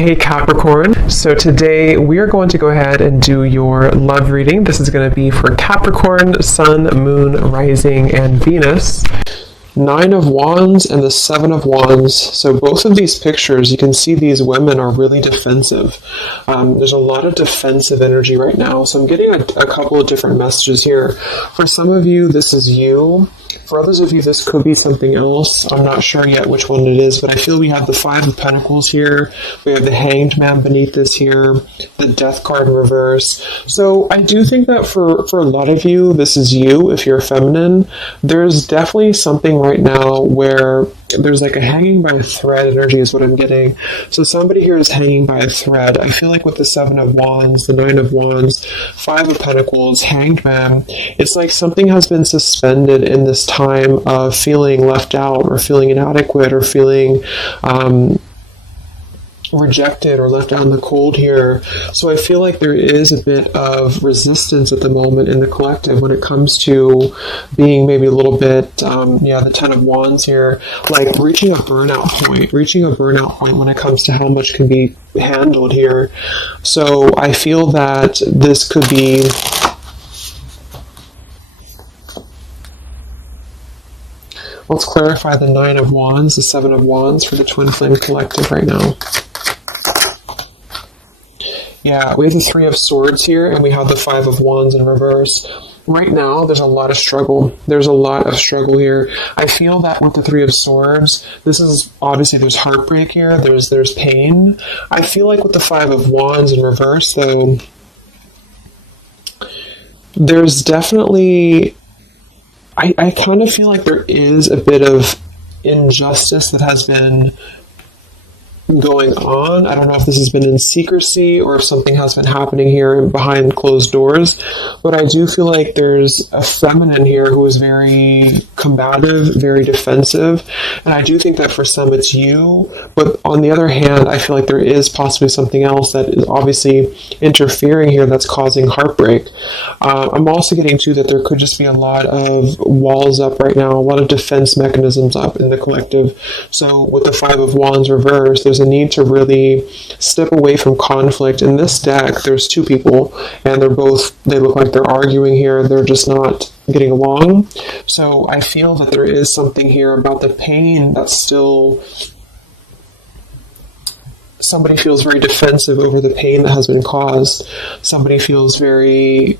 Hey Capricorn, so today we are going to go ahead and do your love reading. This is going to be for Capricorn, Sun, Moon, Rising, and Venus. 9 of Wands and the 7 of Wands. So both of these pictures, you can see these women are really defensive. There's a lot of defensive energy right now. So I'm getting a couple of different messages here. For some of you, this is you. For others of you, this could be something else. I'm not sure yet which one it is, but I feel we have the 5 of Pentacles here. We have the Hanged Man beneath this here, the Death card in reverse. So I do think that for a lot of you, this is you, if you're feminine. There's definitely something right now where there's like a hanging by a thread energy is what I'm getting. So somebody here is hanging by a thread. I feel like with the 7 of Wands, the 9 of Wands, 5 of Pentacles, Hanged Man, it's like something has been suspended in this time of feeling left out or feeling inadequate or feeling rejected or left out in the cold here. So I feel like there is a bit of resistance at the moment in the collective when it comes to being maybe a little bit, the 10 of Wands here, like reaching a burnout point when it comes to how much can be handled here. So I feel that this could be let's clarify the 9 of Wands, the 7 of Wands for the Twin Flame Collective right now. Yeah, we have the 3 of Swords here, and we have the 5 of Wands in reverse. Right now, there's a lot of struggle. There's a lot of struggle here. I feel that with the 3 of Swords, this is, obviously there's heartbreak here, there's pain. I feel like with the 5 of Wands in reverse, though, there's definitely, I kind of feel like there is a bit of injustice that has been going on. I don't know if this has been in secrecy or if something has been happening here behind closed doors, but I do feel like there's a feminine here who is very combative, very defensive, and I do think that for some it's you, but on the other hand, I feel like there is possibly something else that is obviously interfering here that's causing heartbreak. I'm also getting too that there could just be a lot of walls up right now, a lot of defense mechanisms up in the collective. So with the 5 of Wands reversed, there's a need to really step away from conflict. In this deck, there's 2 people, and they look like they're arguing here. They're just not getting along. So I feel that there is something here about the pain that's still, somebody feels very defensive over the pain that has been caused. Somebody feels a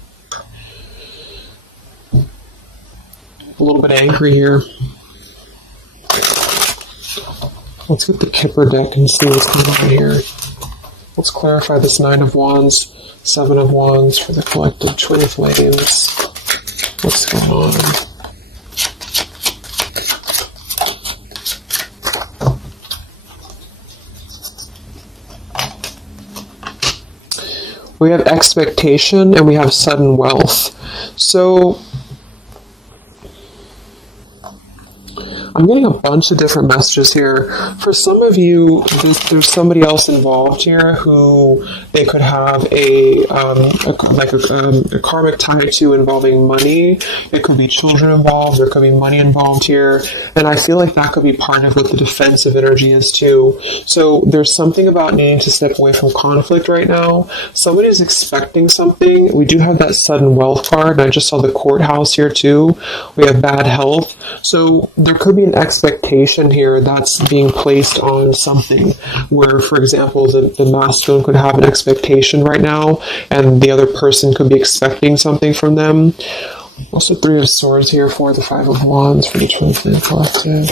little bit angry here. Let's get the Kipper deck and see what's going on here. Let's clarify this 9 of Wands, 7 of Wands for the collective Twin Flames. What's going on? We have expectation and we have sudden wealth. So I'm getting a bunch of different messages here. For some of you, there's somebody else involved here who they could have a karmic tie to involving money. It could be children involved. There could be money involved here. And I feel like that could be part of what the defensive energy is too. So there's something about needing to step away from conflict right now. Somebody's expecting something. We do have that sudden wealth card. And I just saw the courthouse here too. We have bad health. So there could be an expectation here that's being placed on something where, for example, the masculine could have an expectation right now and the other person could be expecting something from them. Also 3 of Swords here for the 5 of Wands for the Twin Flame Collective.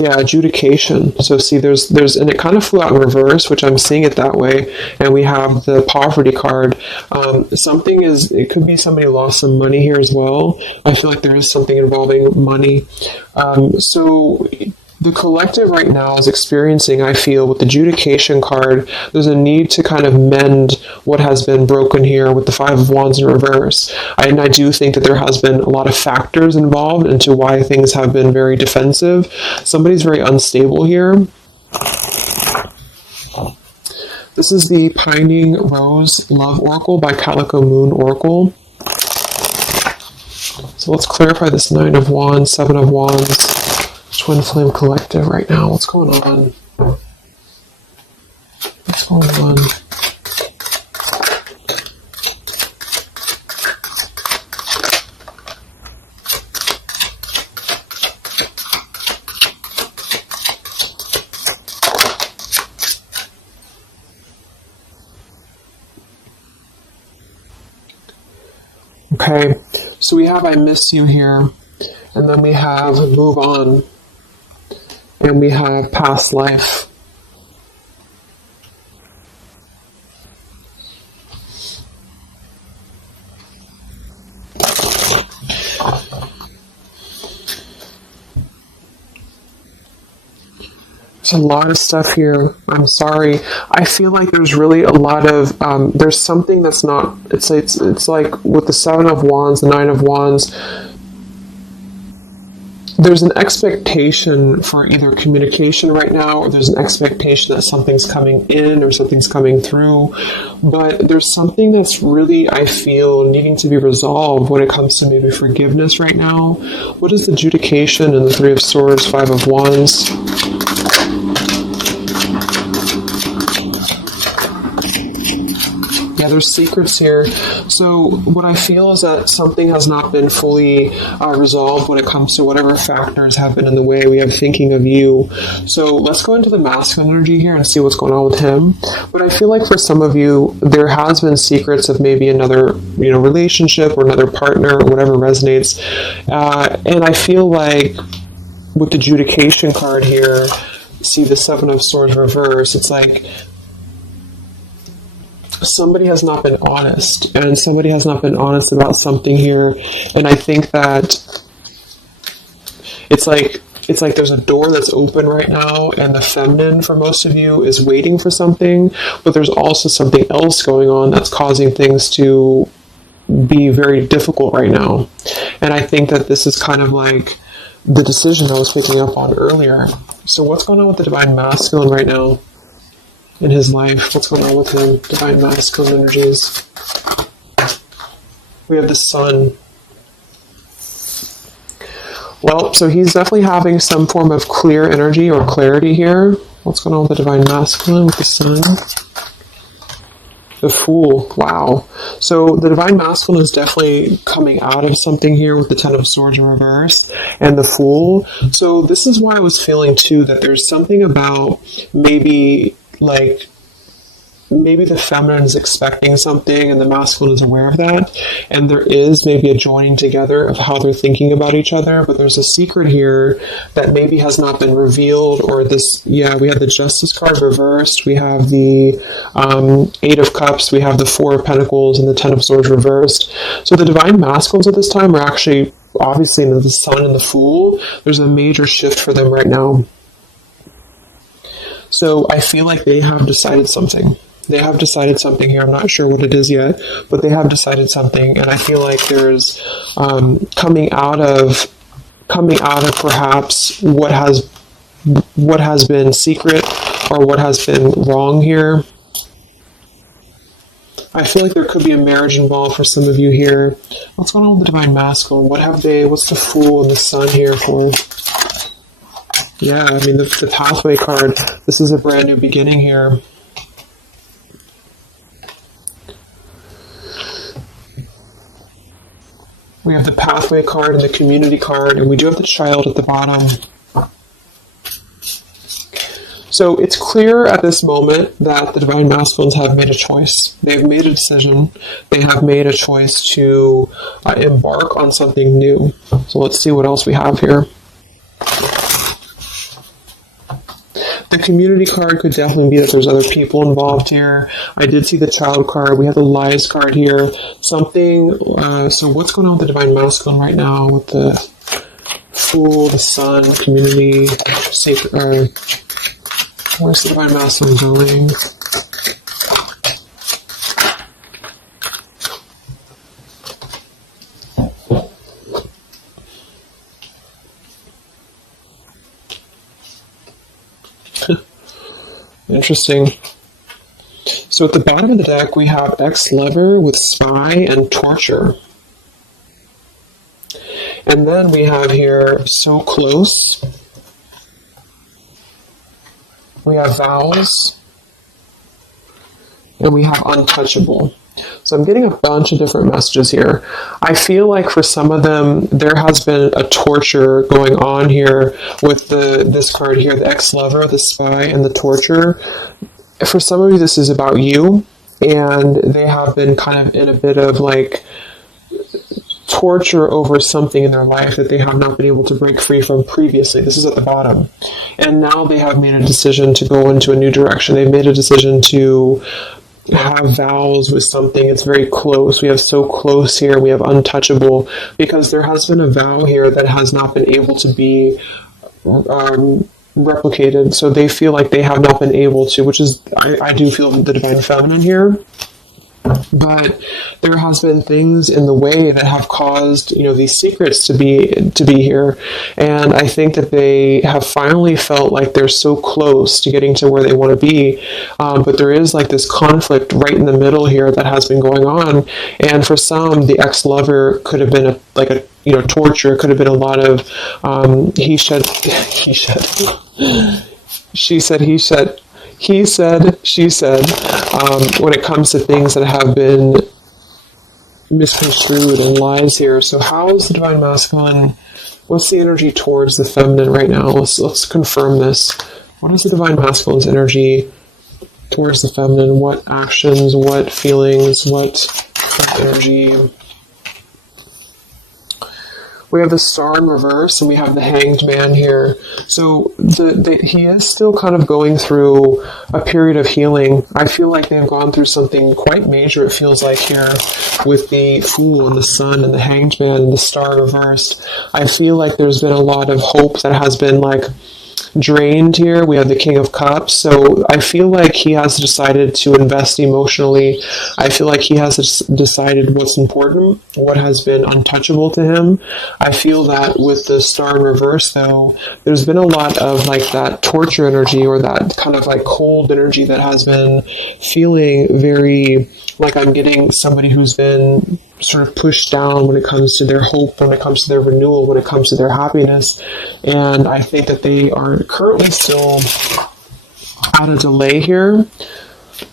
Yeah, adjudication. So see, there's, and it kind of flew out in reverse, which I'm seeing it that way. And we have the poverty card. It could be somebody lost some money here as well. I feel like there is something involving money. So the collective right now is experiencing, I feel, with the adjudication card, there's a need to kind of mend what has been broken here with the 5 of Wands in reverse. And I do think that there has been a lot of factors involved into why things have been very defensive. Somebody's very unstable here. This is the Pining Rose Love Oracle by Calico Moon Oracle. So let's clarify this 9 of Wands, 7 of Wands Twin Flame Collective right now. What's going on? What's going on? Okay, so we have I miss you here, and then we have move on, and we have past life. There's a lot of stuff here. I'm sorry. I feel like there's really a lot of, there's something that's not, it's like with the Seven of Wands, the Nine of Wands, there's an expectation for either communication right now, or there's an expectation that something's coming in or something's coming through. But there's something that's really, I feel, needing to be resolved when it comes to maybe forgiveness right now. What is the adjudication in the Three of Swords, Five of Wands? Yeah, there's secrets here. So what I feel is that something has not been fully resolved when it comes to whatever factors have been in the way. We have thinking of you. So let's go into the masculine energy here and see what's going on with him. But I feel like for some of you, there has been secrets of maybe another, relationship or another partner or whatever resonates. And I feel like with the adjudication card here, see the Seven of Swords reverse, it's like somebody has not been honest, and somebody has not been honest about something here. And I think that it's like there's a door that's open right now, and the feminine for most of you is waiting for something, but there's also something else going on that's causing things to be very difficult right now. And I think that this is kind of like the decision I was picking up on earlier. So what's going on with the Divine Masculine right now in his life? What's going on with him? Divine Masculine energies. We have the Sun. Well, so he's definitely having some form of clear energy or clarity here. What's going on with the Divine Masculine with the Sun? The Fool. Wow. So the Divine Masculine is definitely coming out of something here with the Ten of Swords in reverse and the Fool. So this is why I was feeling too that there's something about maybe the feminine is expecting something and the masculine is aware of that, and there is maybe a joining together of how they're thinking about each other, but there's a secret here that maybe has not been revealed. Or this, we have the Justice card reversed, we have the Eight of Cups, we have the Four of Pentacles, and the Ten of Swords reversed. So the Divine Masculines at this time are actually, obviously, the Sun and the Fool. There's a major shift for them right now. So I feel like they have decided something. They have decided something here. I'm not sure what it is yet, but they have decided something. And I feel like there's coming out of perhaps what has been secret or what has been wrong here. I feel like there could be a marriage involved for some of you here. What's going on with the Divine Masculine? What's the Fool and the Sun here for? Yeah, I mean, the Pathway card, this is a brand new beginning here. We have the Pathway card and the Community card, and we do have the Child at the bottom. So it's clear at this moment that the Divine Masculines have made a choice. They've made a decision. They have made a choice to embark on something new. So let's see what else we have here. The Community card could definitely be that there's other people involved here. I did see the Child card. We have the Lies card here. Something, so what's going on with the Divine Masculine right now with the Fool, the Sun, Community, Sacred, where's the Divine Masculine going? Interesting. So at the bottom of the deck, we have ex-lover with spy and torture. And then we have here so close We have vows. And we have untouchable. So I'm getting a bunch of different messages here. I feel like for some of them, there has been a torture going on here with this card here, the ex-lover, the spy, and the torture. For some of you, this is about you, and they have been kind of in a bit of like torture over something in their life that they have not been able to break free from previously. This is at the bottom. And now they have made a decision to go into a new direction. They've made a decision to have vows with something. It's very close. We have so close here. We have untouchable, because there has been a vow here that has not been able to be replicated. So they feel like they have not been able to, which is, I do feel the divine feminine here. But there has been things in the way that have caused, these secrets to be here. And I think that they have finally felt like they're so close to getting to where they want to be. But there is like this conflict right in the middle here that has been going on. And for some, the ex-lover could have been torture. It could have been a lot of he said, she said, he said, he said, she said, when it comes to things that have been misconstrued and lies here. So how is the divine masculine? What's the energy towards the feminine right now? Let's confirm this. What is the divine masculine's energy towards the feminine? What actions, what feelings, what energy? We have the Star in reverse, and we have the Hanged Man here. So he is still kind of going through a period of healing. I feel like they've gone through something quite major, it feels like, here with the Fool and the Sun and the Hanged Man and the Star reversed. I feel like there's been a lot of hope that has been drained here. We have the King of Cups. So I feel like he has decided to invest emotionally. I feel like he has decided what's important, what has been untouchable to him. I feel that with the Star in reverse, though, there's been a lot of that torture energy, or that kind of cold energy that has been feeling very like I'm getting somebody who's been sort of pushed down when it comes to their hope, when it comes to their renewal, when it comes to their happiness. And I think that they are currently still at a delay here.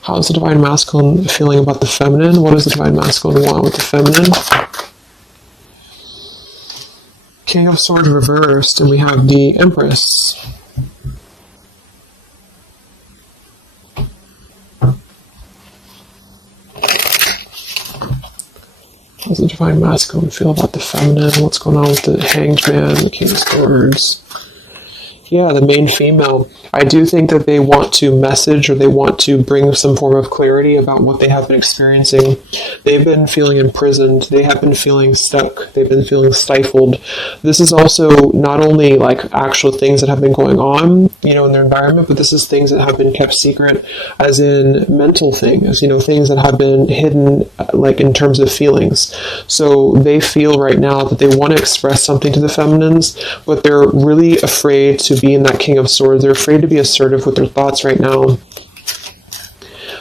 How's the divine masculine feeling about the feminine? What does the divine masculine want with the feminine? King of Swords reversed, and we have the Empress. How does the divine masculine feel about the feminine? What's going on with the Hanged Man, the King of Swords? Yeah, the main female. I do think that they want to message, or they want to bring some form of clarity about what they have been experiencing. They've been feeling imprisoned. They have been feeling stuck. They've been feeling stifled. This is also not only actual things that have been going on, in their environment, but this is things that have been kept secret, as in mental things, things that have been hidden, in terms of feelings. So they feel right now that they want to express something to the feminines, but they're really afraid to be in that King of Swords. They're afraid to be assertive with their thoughts right now,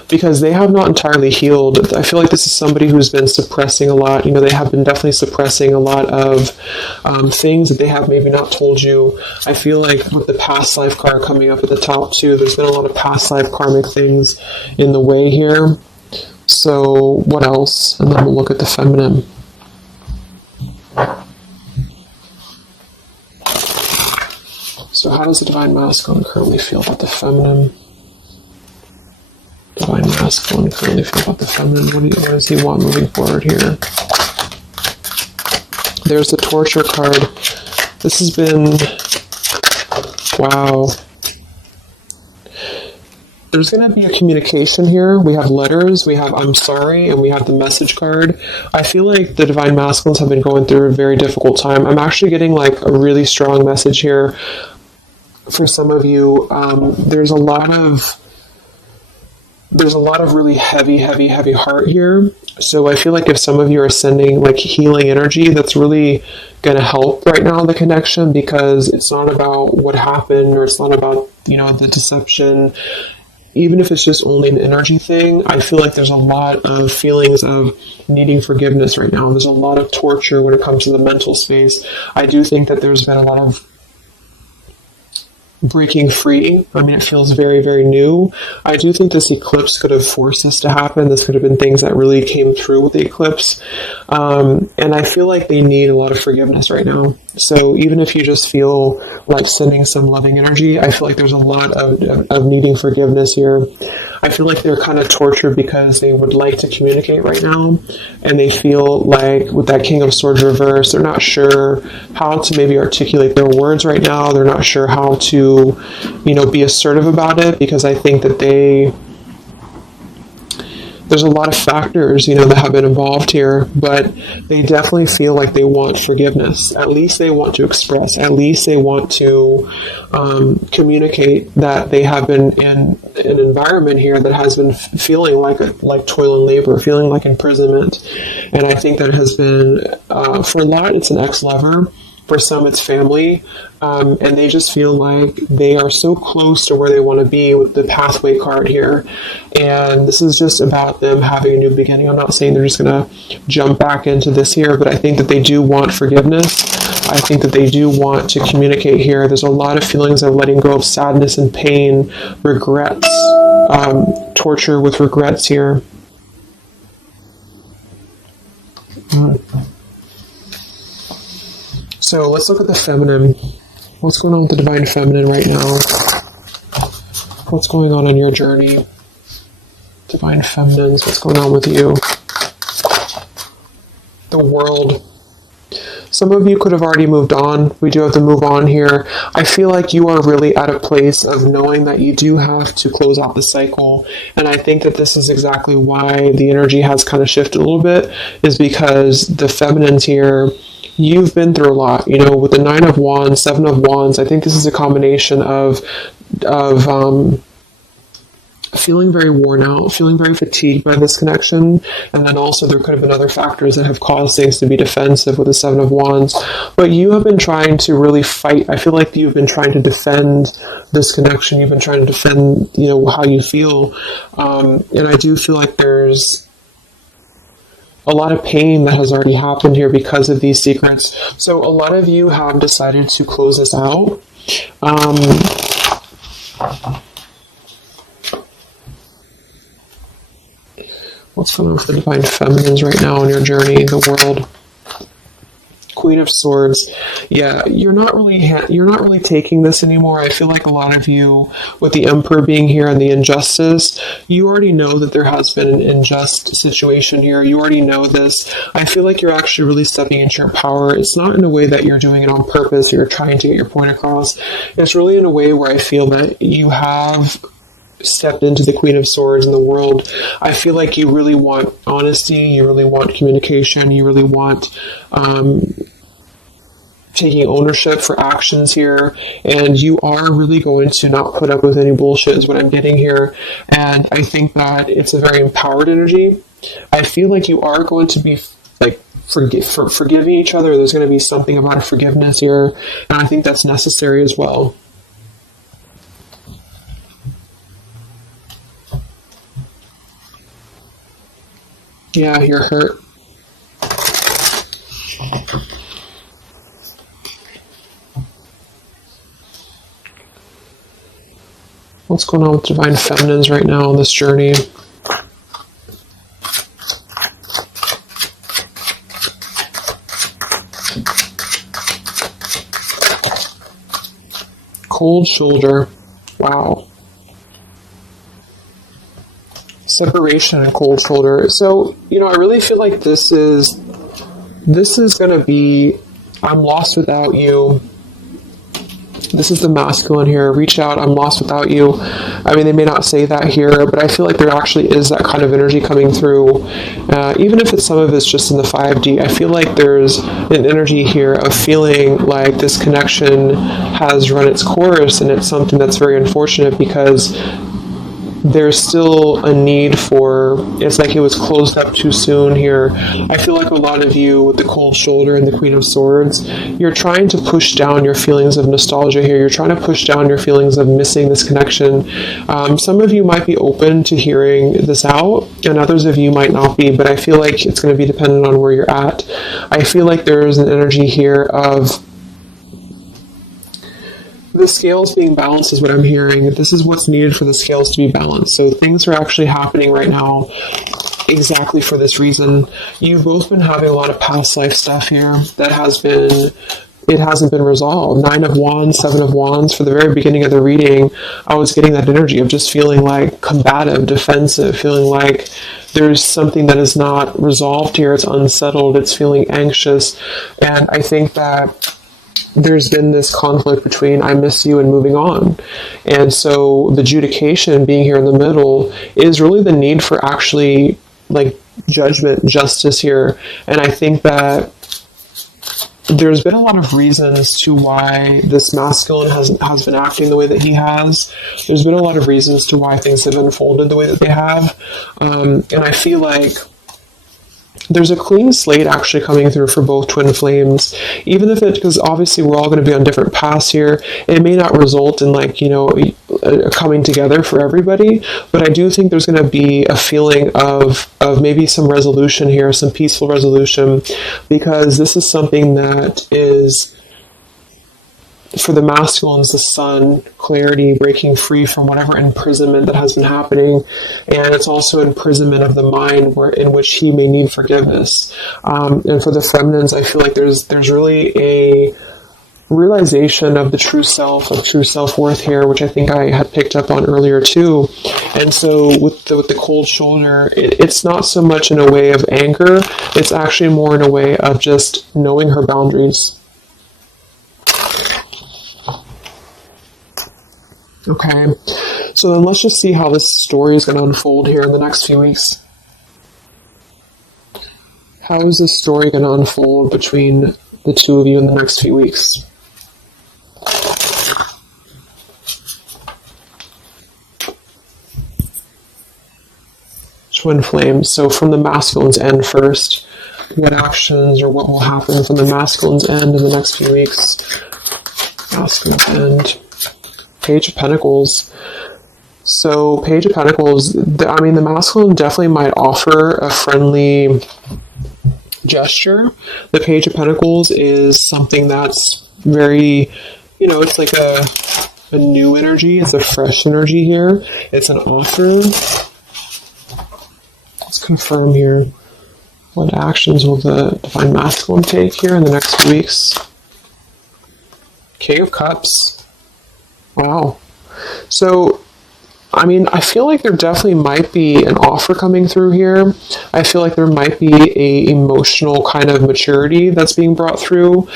because they have not entirely healed. I feel like this is somebody who's been suppressing a lot. They have been definitely suppressing a lot of things that they have maybe not told you. I feel like with the past life card coming up at the top too, there's been a lot of past life karmic things in the way here. So what else? And then we'll look at the feminine. So how does the divine masculine currently feel about the feminine? Divine masculine currently feel about the feminine? What does he want moving forward here? There's the torture card. This has been... Wow. There's going to be a communication here. We have letters, we have I'm sorry, and we have the message card. I feel like the divine masculines have been going through a very difficult time. I'm actually getting a really strong message here. For some of you, there's a lot of really heavy heart here. So I feel like if some of you are sending healing energy, that's really going to help right now, the connection, because it's not about what happened, or it's not about, the deception. Even if it's just only an energy thing, I feel like there's a lot of feelings of needing forgiveness right now. There's a lot of torture when it comes to the mental space. I do think that there's been a lot of breaking free. I mean, it feels very, very new. I do think this eclipse could have forced this to happen. This could have been things that really came through with the eclipse. And I feel like they need a lot of forgiveness right now. So even if you just feel like sending some loving energy, I feel like there's a lot of needing forgiveness here. I feel like they're kind of tortured because they would like to communicate right now, and they feel like with that King of Swords reverse, they're not sure how to maybe articulate their words right now. They're not sure how to, be assertive about it, because I think that there's a lot of factors, that have been involved here, but they definitely feel like they want forgiveness. At least they want to express, at least they want to communicate that they have been in an environment here that has been feeling like toil and labor, feeling like imprisonment. And I think that has been, for a lot, it's an ex-lover. For some, it's family, and they just feel like they are so close to where they want to be with the pathway card here. And this is just about them having a new beginning. I'm not saying they're just going to jump back into this here, but I think that they do want forgiveness. I think that they do want to communicate here. There's a lot of feelings of letting go of sadness and pain, regrets, torture with regrets here. So let's look at the feminine. What's going on with the divine feminine right now? What's going on in your journey? Divine feminines, what's going on with you? The world. Some of you could have already moved on. We do have to move on here. I feel like you are really at a place of knowing that you do have to close out the cycle. And I think that this is exactly why the energy has kind of shifted a little bit, is because the feminines here, you've been through a lot, with the 9 of Wands, 7 of Wands. I think this is a combination of feeling very worn out, feeling very fatigued by this connection. And then also there could have been other factors that have caused things to be defensive with the 7 of Wands. But you have been trying to really fight. I feel like you've been trying to defend this connection. You've been trying to defend, how you feel. And I do feel like there's a lot of pain that has already happened here because of these secrets. So a lot of you have decided to close this out. What's going on with the divine feminines right now in your journey, the world? Queen of Swords. Yeah, you're not really taking this anymore. I feel like a lot of you, with the Emperor being here and the injustice, you already know that there has been an unjust situation here. You already know this. I feel like you're actually really stepping into your power. It's not in a way that you're doing it on purpose, you're trying to get your point across. It's really in a way where I feel that you have stepped into the Queen of Swords in the world. I feel like you really want honesty, you really want communication, you really want taking ownership for actions here, and you are really going to not put up with any bullshit is what I'm getting here. And I think that it's a very empowered energy. I feel like you are going to be forgiving each other. There's going to be something about a forgiveness here, and I think that's necessary as well. Yeah, you're hurt. What's going on with divine feminines right now on this journey? Cold shoulder. Wow. Separation and cold shoulder. So, I really feel like this is going to be, I'm lost without you. This is the masculine here. Reach out, I'm lost without you. I mean, they may not say that here, but I feel like there actually is that kind of energy coming through. Even if some of it's just in the 5D, I feel like there's an energy here of feeling like this connection has run its course, and it's something that's very unfortunate because there's still a need for, it's like it was closed up too soon here. I feel like a lot of you with the cold shoulder and the Queen of Swords, you're trying to push down your feelings of nostalgia here. You're trying to push down your feelings of missing this connection. Some of you might be open to hearing this out, and others of you might not be, but I feel like it's going to be dependent on where you're at. I feel like there's an energy here of The scales being balanced is what I'm hearing. This is what's needed for the scales to be balanced. So things are actually happening right now exactly for this reason. You've both been having a lot of past life stuff here that it hasn't been resolved. 9 of Wands, 7 of Wands. For the very beginning of the reading, I was getting that energy of just feeling like combative, defensive, feeling like there's something that is not resolved here. It's unsettled. It's feeling anxious. And I think that there's been this conflict between I miss you and moving on. And so the adjudication being here in the middle is really the need for actually like judgment, justice here. And I think that there's been a lot of reasons to why this masculine has been acting the way that he has. There's been a lot of reasons to why things have unfolded the way that they have. And I feel like there's a clean slate actually coming through for both twin flames, even if because obviously we're all going to be on different paths here. It may not result in a coming together for everybody, but I do think there's going to be a feeling of maybe some resolution here, some peaceful resolution, because this is something that is, for the masculines, the sun, clarity, breaking free from whatever imprisonment that has been happening. And it's also imprisonment of the mind in which he may need forgiveness. And for the feminines, I feel like there's really a realization of the true self, of true self-worth here, which I think I had picked up on earlier too. And so with the cold shoulder, it's not so much in a way of anger, it's actually more in a way of just knowing her boundaries. Okay, so then let's just see how this story is going to unfold here in the next few weeks. How is this story going to unfold between the two of you in the next few weeks? Twin flames. So from the masculine's end first, what actions or what will happen from the masculine's end in the next few weeks? Masculine's end. Page of Pentacles. So Page of Pentacles, the masculine definitely might offer a friendly gesture. The Page of Pentacles is something that's very, it's like a new energy. It's a fresh energy here. It's an offer. Let's confirm here. What actions will the Divine Masculine take here in the next few weeks? King of Cups. Wow. So, I feel like there definitely might be an offer coming through here. I feel like there might be a emotional kind of maturity that's being brought through.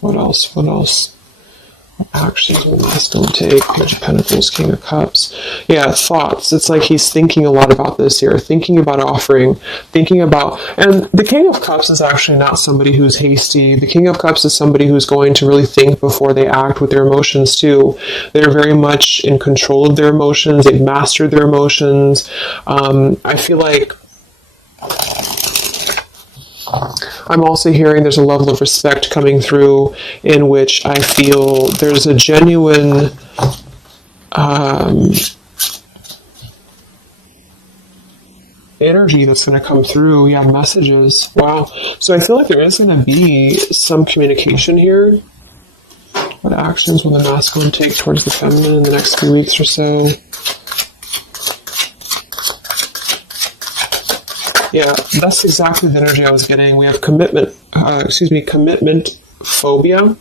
What else? Actions will the masculine take? Page of Pentacles, King of Cups. Yeah, thoughts. It's like he's thinking a lot about this here, thinking about offering, and the King of Cups is actually not somebody who's hasty. The King of Cups is somebody who's going to really think before they act with their emotions too. They're very much in control of their emotions. They've mastered their emotions. I feel like I'm also hearing there's a level of respect coming through in which I feel there's a genuine energy that's going to come through. Yeah, messages. Wow. So I feel like there is going to be some communication here. What actions will the masculine take towards the feminine in the next few weeks or so? Yeah, that's exactly the energy I was getting. We have commitment phobia.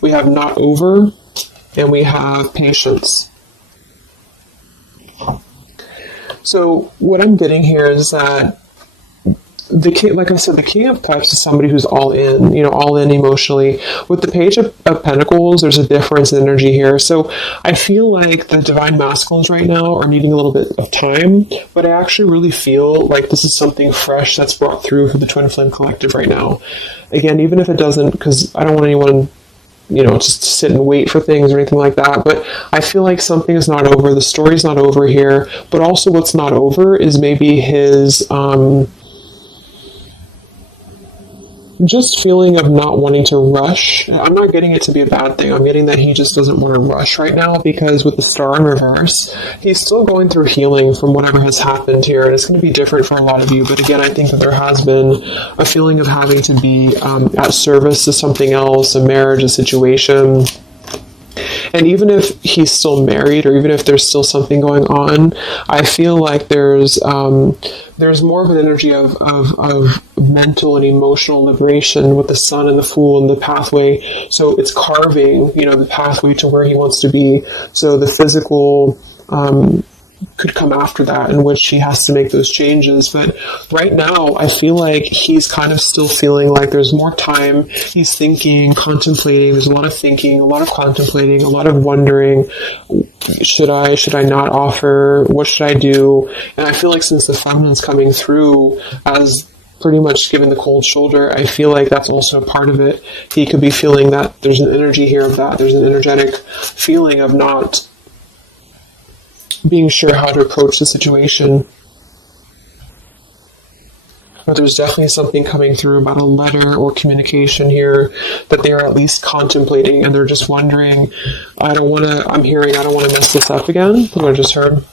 We have not over, and we have patience. So what I'm getting here is that the king, like I said, the King of Cups is somebody who's all in, all in emotionally. With the Page of Pentacles, there's a difference in energy here. So I feel like the Divine Masculines right now are needing a little bit of time, but I actually really feel like this is something fresh that's brought through for the Twin Flame Collective right now. Again, even if it doesn't, because I don't want anyone just to sit and wait for things or anything like that. But I feel like something is not over. The story's not over here. But also what's not over is maybe his just feeling of not wanting to rush. I'm not getting it to be a bad thing. I'm getting that he just doesn't want to rush right now, because with the star in reverse, he's still going through healing from whatever has happened here, and it's going to be different for a lot of you. But again, I think that there has been a feeling of having to be at service to something else, a marriage, a situation. And even if he's still married, or even if there's still something going on, I feel like there's more of an energy of mental and emotional liberation with the Sun and the Fool and the pathway. So it's carving, the pathway to where he wants to be. So the physical could come after that, in which he has to make those changes. But right now, I feel like he's kind of still feeling like there's more time. He's thinking, contemplating. There's a lot of thinking, a lot of contemplating, a lot of wondering. Should I not offer? What should I do? And I feel like since the feminine's coming through as pretty much giving the cold shoulder, I feel like that's also a part of it. He could be feeling that there's an energy here of that. There's an energetic feeling of not being sure how to approach the situation. But there's definitely something coming through about a letter or communication here that they are at least contemplating, and they're just wondering, I don't want to mess this up again. That's what I just heard.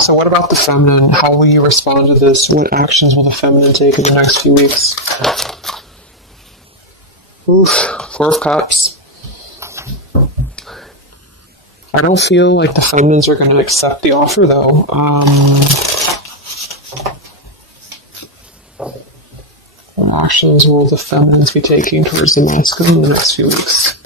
So what about the feminine? How will you respond to this? What actions will the feminine take in the next few weeks? Oof, Four of Cups. I don't feel like the feminines are going to accept the offer, though. What actions will the feminines be taking towards the masculine in the next few weeks?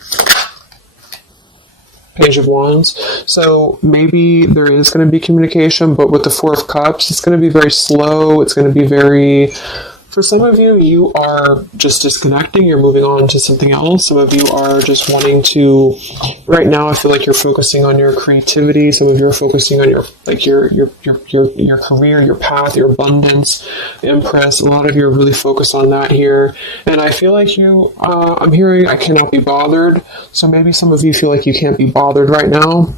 Page of Wands. So maybe there is going to be communication, but with the Four of Cups, it's going to be very slow. It's going to be very... For some of you, you are just disconnecting. You're moving on to something else. Some of you are just wanting to... Right now, I feel like you're focusing on your creativity. Some of you are focusing on your career, your path, your abundance, Empress. A lot of you are really focused on that here. And I feel like you... I'm hearing I cannot be bothered. So maybe some of you feel like you can't be bothered right now.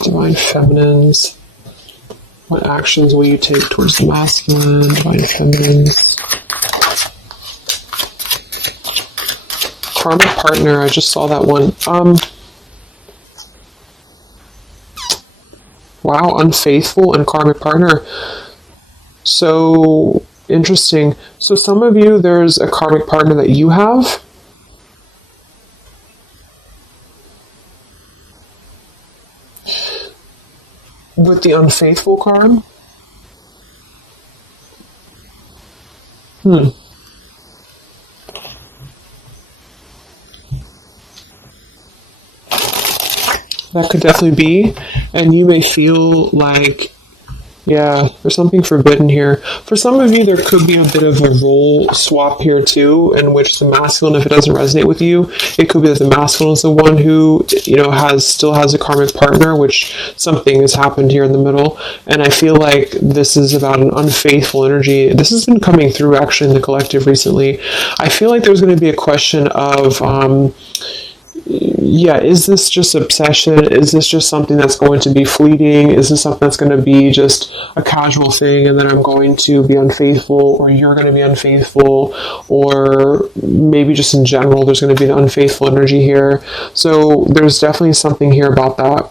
Divine Feminines. What actions will you take towards the masculine? Divine Feminines. Karmic partner. I just saw that one. Wow, unfaithful and karmic partner. So interesting. So some of you, there's a karmic partner that you have. With the unfaithful card? That could definitely be. And you may feel like, yeah, there's something forbidden here. For some of you, there could be a bit of a role swap here too, in which the masculine, if it doesn't resonate with you, it could be that the masculine is the one who, still has a karmic partner, which something has happened here in the middle. And I feel like this is about an unfaithful energy. This has been coming through actually in the collective recently. I feel like there's going to be a question of, is this just obsession? Is this just something that's going to be fleeting? Is this something that's going to be just a casual thing, and then I'm going to be unfaithful, or you're going to be unfaithful, or maybe just in general there's going to be an unfaithful energy here. So there's definitely something here about that.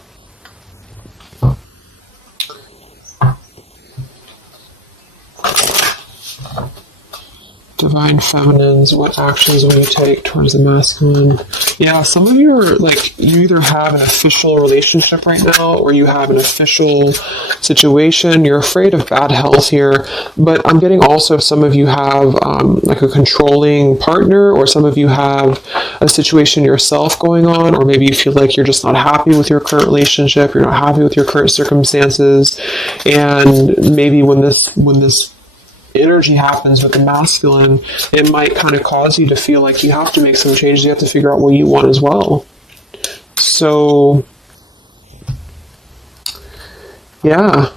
Divine Feminines, what actions will you take towards the masculine? Yeah, some of you are you either have an official relationship right now, or you have an official situation. You're afraid of bad health here, but I'm getting also some of you have a controlling partner, or some of you have a situation yourself going on, or maybe you feel like you're just not happy with your current relationship, you're not happy with your current circumstances, and maybe when this energy happens with the masculine, it might kind of cause you to feel like you have to make some changes. You have to figure out what you want as well. So, yeah.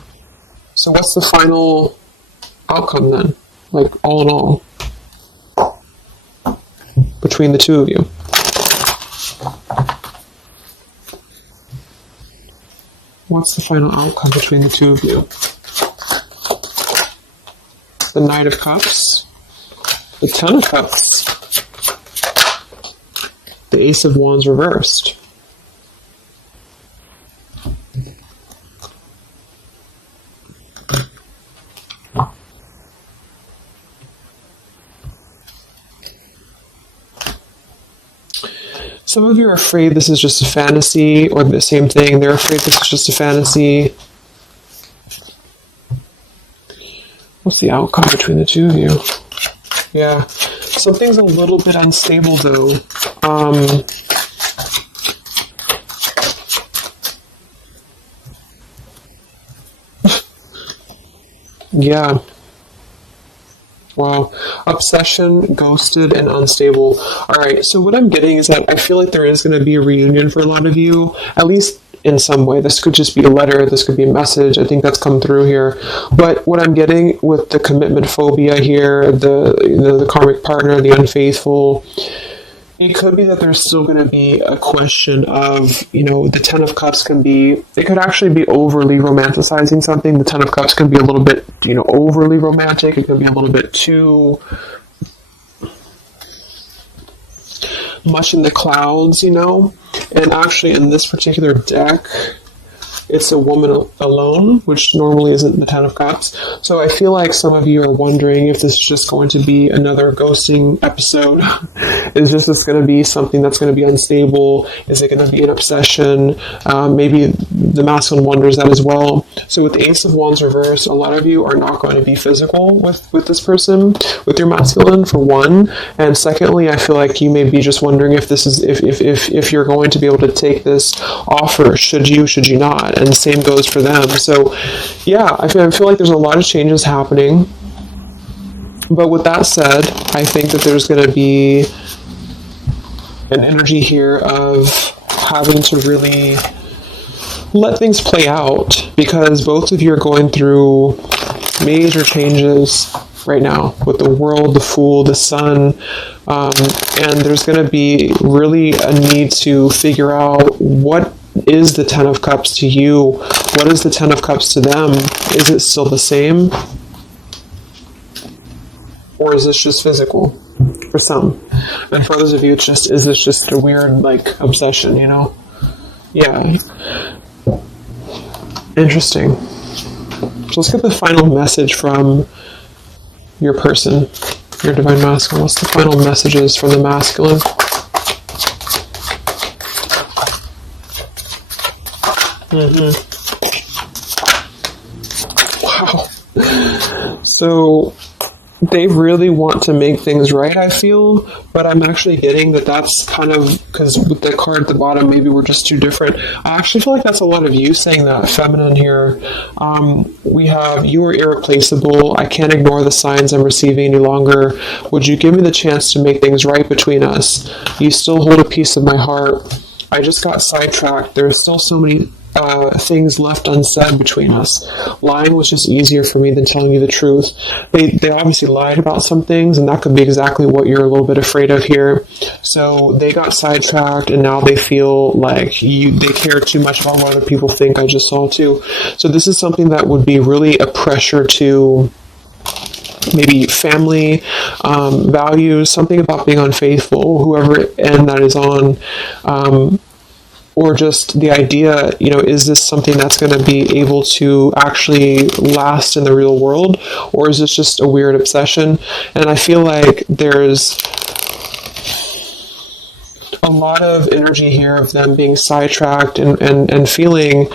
So what's the final outcome then? All in all, between the two of you? What's the final outcome between the two of you? The Knight of Cups, the Ten of Cups, the Ace of Wands reversed. Some of you are afraid this is just a fantasy, or the same thing, they're afraid this is just a fantasy. What's the outcome between the two of you? Yeah, something's a little bit unstable though. Yeah. Wow. Obsession, ghosted, and unstable. Alright, so what I'm getting is that I feel like there is going to be a reunion for a lot of you, at least in some way. This could just be a letter, this could be a message. I think that's come through here. But what I'm getting with the commitment phobia here, the karmic partner, the unfaithful, it could be that there's still going to be a question of, the Ten of Cups it could actually be overly romanticizing something. The Ten of Cups can be a little bit, overly romantic. It can be a little bit too much in the clouds, And actually in this particular deck, it's a woman alone, which normally isn't the Ten of Cups. So I feel like some of you are wondering if this is just going to be another ghosting episode. Is this going to be something that's going to be unstable? Is it going to be an obsession? Maybe the masculine wonders that as well. So with the Ace of Wands reversed, a lot of you are not going to be physical with this person, with your masculine, for one. And secondly, I feel like you may be just wondering if this is if you're going to be able to take this offer. Should you not? And the same goes for them. So yeah, I feel like there's a lot of changes happening. But with that said, I think that there's going to be an energy here of having to really let things play out, because both of you are going through major changes right now with the World, the Fool, the Sun, and there's going to be really a need to figure out what is the Ten of Cups to you, what is the Ten of Cups to them. Is it still the same? Or is this just physical for some? And for others of you, is this just a weird, obsession, Yeah. Interesting. So let's get the final message from your person, your divine masculine. What's the final messages from the masculine? Wow. So they really want to make things right, I feel, but I'm actually getting that that's kind of, because with the card at the bottom, maybe we're just too different. I actually feel like that's a lot of you saying that, feminine here. We have, you are irreplaceable. I can't ignore the signs I'm receiving any longer. Would you give me the chance to make things right between us? You still hold a piece of my heart. I just got sidetracked. There are still so many things left unsaid between us. Lying was just easier for me than telling you the truth. They obviously lied about some things, and that could be exactly what you're a little bit afraid of here. So they got sidetracked, and now they feel like they care too much about what other people think. I just saw too. So this is something that would be really a pressure to maybe family, values, something about being unfaithful, whoever end that is on, or just the idea, is this something that's going to be able to actually last in the real world, or is this just a weird obsession? And I feel like there's a lot of energy here of them being sidetracked and feeling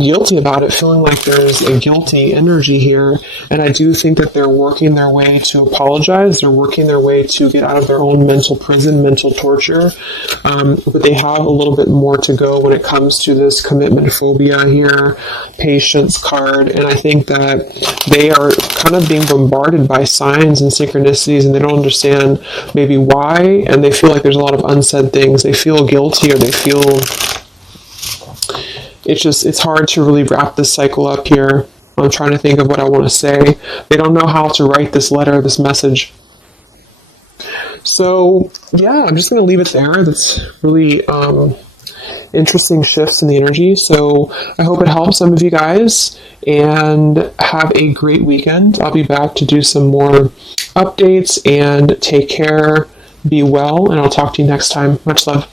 guilty about it, feeling like there's a guilty energy here. And I do think that they're working their way to apologize. They're working their way to get out of their own mental prison, mental torture. But they have a little bit more to go when it comes to this commitment phobia here, patience card. And I think that they are kind of being bombarded by signs and synchronicities, and they don't understand maybe why. And they feel like there's a lot of unsaid things. They feel guilty, or they feel it's hard to really wrap this cycle up here. I'm trying to think of what I want to say. They don't know how to write this letter, this message. So, yeah, I'm just going to leave it there. That's really interesting shifts in the energy. So I hope it helps some of you guys, and have a great weekend. I'll be back to do some more updates, and take care, be well, and I'll talk to you next time. Much love.